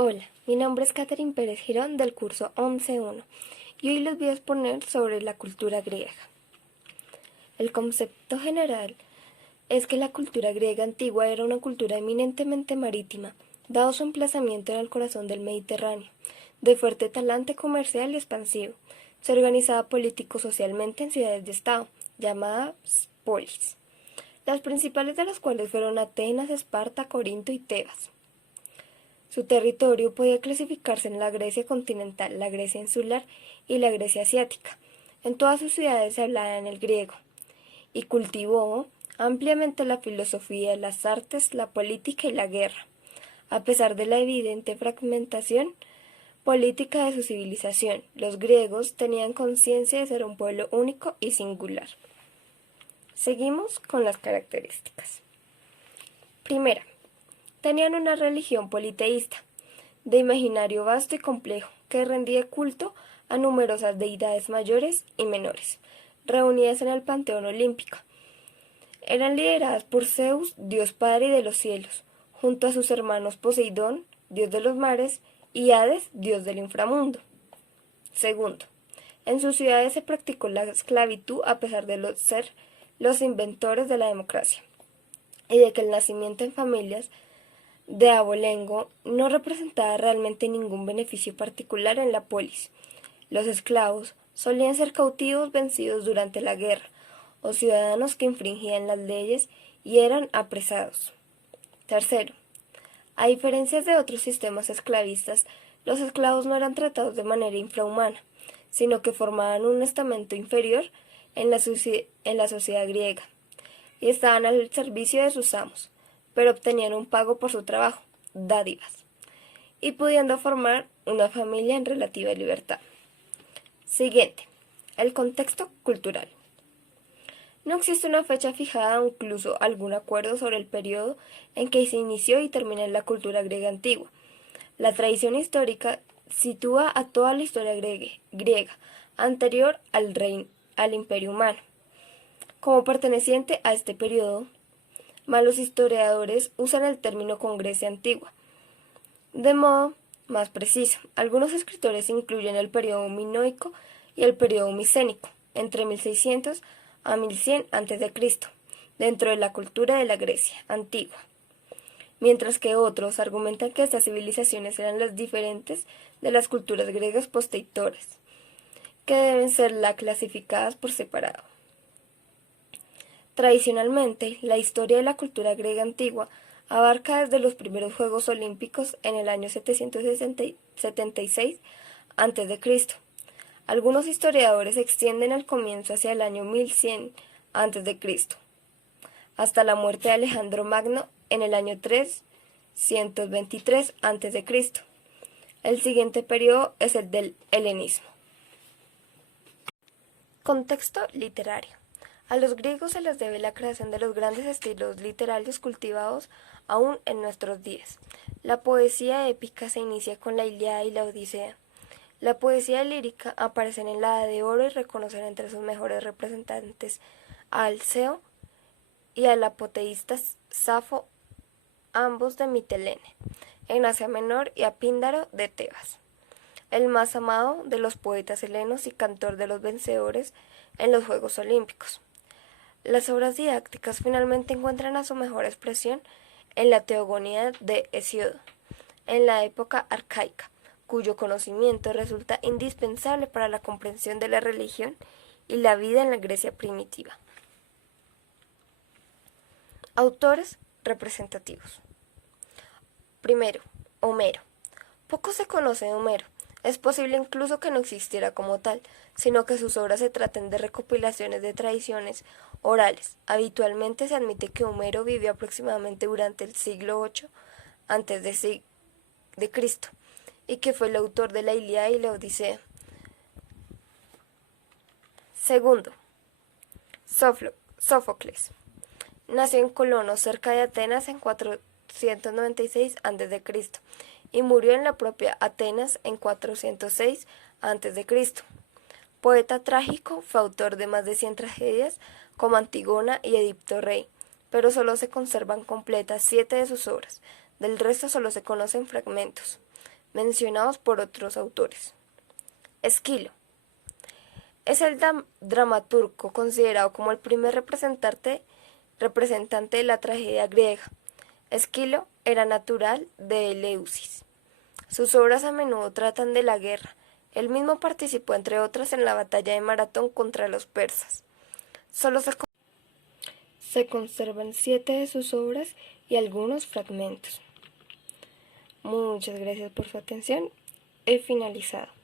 Hola, mi nombre es Catherine Pérez Girón del curso 11.1 y hoy les voy a exponer sobre la cultura griega. El concepto general es que la cultura griega antigua era una cultura eminentemente marítima, dado su emplazamiento en el corazón del Mediterráneo, de fuerte talante comercial y expansivo. Se organizaba político-socialmente en ciudades de estado, llamadas polis, las principales de las cuales fueron Atenas, Esparta, Corinto y Tebas. Su territorio podía clasificarse en la Grecia continental, la Grecia insular y la Grecia asiática. En todas sus ciudades se hablaba en el griego, y cultivó ampliamente la filosofía, las artes, la política y la guerra, a pesar de la evidente fragmentación política de su civilización. Los griegos tenían conciencia de ser un pueblo único y singular. Seguimos con las características. Primera, tenían una religión politeísta, de imaginario vasto y complejo, que rendía culto a numerosas deidades mayores y menores, reunidas en el panteón olímpico. Eran lideradas por Zeus, dios padre de los cielos, junto a sus hermanos Poseidón, dios de los mares, y Hades, dios del inframundo. Segundo, en sus ciudades se practicó la esclavitud a pesar de ser los inventores de la democracia, y de que el nacimiento en familias de abolengo no representaba realmente ningún beneficio particular en la polis. Los esclavos solían ser cautivos vencidos durante la guerra, o ciudadanos que infringían las leyes y eran apresados. Tercero, a diferencia de otros sistemas esclavistas, los esclavos no eran tratados de manera infrahumana, sino que formaban un estamento inferior en la sociedad griega, y estaban al servicio de sus amos, pero obtenían un pago por su trabajo, dádivas, y pudiendo formar una familia en relativa libertad. Siguiente, el contexto cultural. No existe una fecha fijada o incluso algún acuerdo sobre el periodo en que se inició y terminó la cultura griega antigua. La tradición histórica sitúa a toda la historia griega anterior al Imperio Humano como perteneciente a este periodo. Los historiadores usan el término con Grecia antigua de modo más preciso. Algunos escritores incluyen el periodo minoico y el periodo micénico, entre 1600 a 1100 a.C., dentro de la cultura de la Grecia antigua, mientras que otros argumentan que estas civilizaciones eran las diferentes de las culturas griegas posteriores, que deben ser clasificadas por separado. Tradicionalmente, la historia de la cultura griega antigua abarca desde los primeros Juegos Olímpicos en el año 776 a.C. Algunos historiadores extienden el comienzo hacia el año 1100 a.C., hasta la muerte de Alejandro Magno en el año 323 a.C. El siguiente periodo es el del helenismo. Contexto literario. A los griegos se les debe la creación de los grandes estilos literarios cultivados aún en nuestros días. La poesía épica se inicia con la Ilíada y la Odisea. La poesía lírica aparece en la Edad de Oro y reconocen entre sus mejores representantes a Alceo y al apoteísta Safo, ambos de Mitilene, en Asia Menor, y a Píndaro de Tebas, el más amado de los poetas helenos y cantor de los vencedores en los Juegos Olímpicos. Las obras didácticas finalmente encuentran a su mejor expresión en la Teogonía de Hesíodo, en la época arcaica, cuyo conocimiento resulta indispensable para la comprensión de la religión y la vida en la Grecia primitiva. Autores representativos. Primero, Homero. Poco se conoce de Homero. Es posible incluso que no existiera como tal, sino que sus obras se traten de recopilaciones de tradiciones orales. Habitualmente se admite que Homero vivió aproximadamente durante el siglo VIII a.C. y que fue el autor de la Ilíada y la Odisea. Segundo, Sófocles. Nació en Colono, cerca de Atenas, en 496 a.C. y murió en la propia Atenas en 406 a.C. Poeta trágico, fue autor de más de 100 tragedias como Antígona y Edipo Rey, pero solo se conservan completas 7 de sus obras. Del resto solo se conocen fragmentos. mencionados por otros autores. Esquilo es el dramaturgo considerado como el primer representante de la tragedia griega. Esquilo era natural de Eleusis. Sus obras a menudo tratan de la guerra. Él mismo participó, entre otras, en la batalla de Maratón contra los persas. Solo se conservan 7 de sus obras y algunos fragmentos. Muchas gracias por su atención. He finalizado.